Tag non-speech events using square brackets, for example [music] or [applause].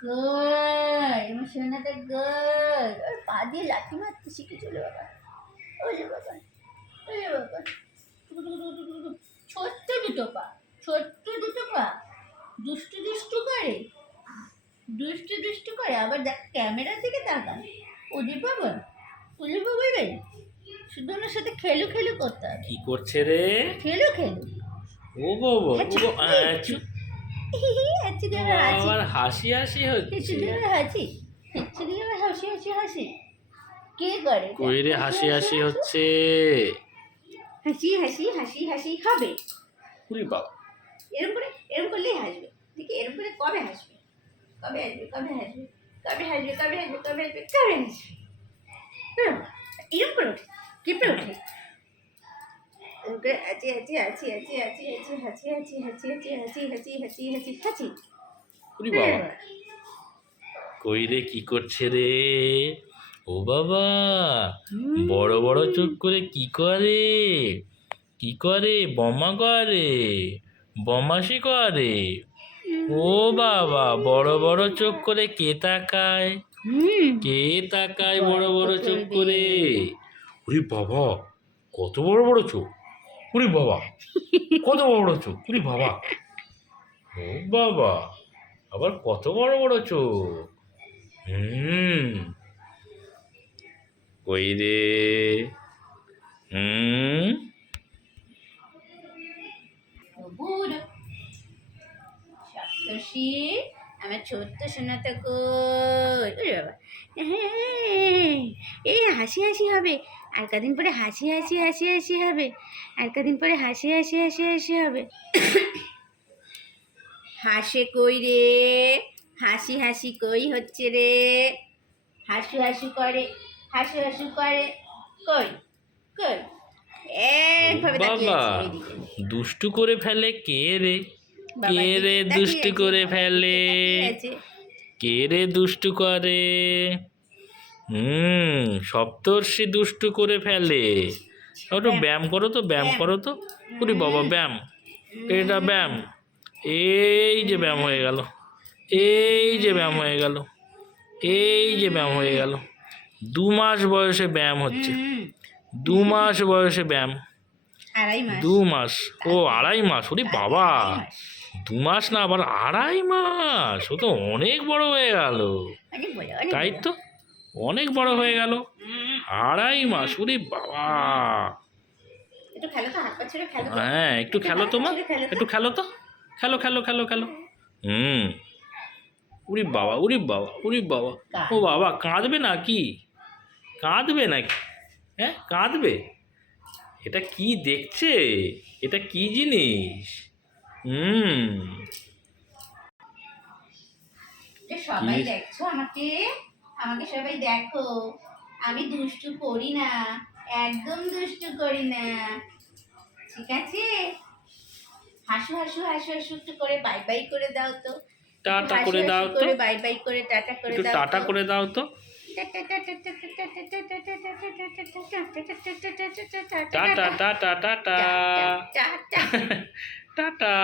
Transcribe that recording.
কই আমার সোনাটা কই ওর পা দিয়ে লাঠি মারতে শিখে চলে বাবা। ওরে বাবা। ওরে বাবা। ছোট্ট দুটো পা। ছোট্ট দুটো পা। দুষ্টু দুষ্টু করে। দুষ্টু দুষ্টু করে। আবার দেখ ক্যামেরার দিকে তাকান। ওদের বাবা। ওদের বাবা রে। শুধু ওনার সাথে খেলু খেলু করতে হবে। কি করছে রে? খেলু খেলু। ও বাবা ও আচ্ছা, [laughs] আচ্ছা হাসি। হাসি হচ্ছে। হাসি? হাসি হাসি হাসি? কে করে? এটা? কই রে হাসি হাসি হচ্ছে। হাসি হাসি হাসি হাসি হবে। উরি বাবা এরকম করে এরকম করলেই হাসবে। দেখি এরকম করে কবে হাসবে? কবে হাসবে কবে হাসবে? কবে হাসবে কবে হাসবে কবে হাসবে কবে হাসবে? এরকম করে ওঠে কেঁপে ওঠে। করে হাঁচি হাঁচি হাঁচি হাঁচি হাঁচি হাঁচি হাঁচি হাঁচি হাঁচি হাঁচি হাঁচি হাঁচি হাঁচি হাঁচি হাঁচি বাবা কই রে কি করছে রে ও বাবা বড় বড় চোখ করে কি করে কি করে বোমা করে বমাসি করে ও বাবা বড় বড় চোখ করে কে তাকায় কে তাকায় বড় বড় চোখ করে উরি বাবা কত বড় বড় চোখ উরি বাবা। কত বড় চোখ উরি বাবা। ও বাবা, আবার কত বড় বড় চোখ হুম। কই রে? হুম। সপ্তর্ষি আমার ছোট্ট সোনাটা কই? ওরে বাবা। হ্যাঁ, এই হাসি হাসি হবে। আর কদিন পরে হাসি হাসি হাসি হাসি হবে। আর কদিন পরে হাসি হাসি হাসি হাসি হবে। হাসে কই রে? হাসি হাসি কই হচ্ছে রে? হাসু হাসু করে হাসু হাসু করে। কই? কই? একভাবে বাবা দুষ্টু করে ফেলে কে রে? কে রে দুষ্টু করে ফেলে। কে রে দুষ্টু করে? হুম সপ্তর্ষি দুষ্টু করে ফেলে। একটু ব্যায়াম। করো তো ব্যায়াম করো তো। পুরি বাবা ব্যায়াম। এটা ব্যায়াম। এই যে ব্যায়াম হয়ে গেল। এই যে ব্যায়াম হয়ে গেল। এই যে ব্যায়াম হয়ে গেল। দু মাস বয়সে ব্যায়াম হচ্ছে। দু মাস বয়সে ব্যায়াম। দু মাস। ও আড়াই মাস। ওরে বাবা। দু মাস না আবার আড়াই মাস। ও তো অনেক বড় হয়ে গেল। তাই তো অনেক বড় হয়ে গেল। আড়াই মাস ওরে বাবা। হ্যাঁ একটু খেলো তো। মা একটু খেলো তো। খেলো খেলো খেলো খেলো। হুম। উরি বাবা উরি বাবা উরি বাবা। ও বাবা কাঁদবে নাকি কাঁদবে নাকি হ্যাঁ কাঁদবে। এটা কি দেখছে? এটা কি জিনিস? হুম সবাই দেখছ আমাকে আমাকে সবাই দেখো আমি দুষ্টু করি না একদম দুষ্টু করি না ঠিক আছে হাসু হাসু হাসু হাসু একটু করে বাই বাই করে দাও তো টাটা করে দাও তো বাই বাই করে টাটা করে দাও টাটা করে দাও তো ta-ta ta-ta ta-ta ta-ta ta-ta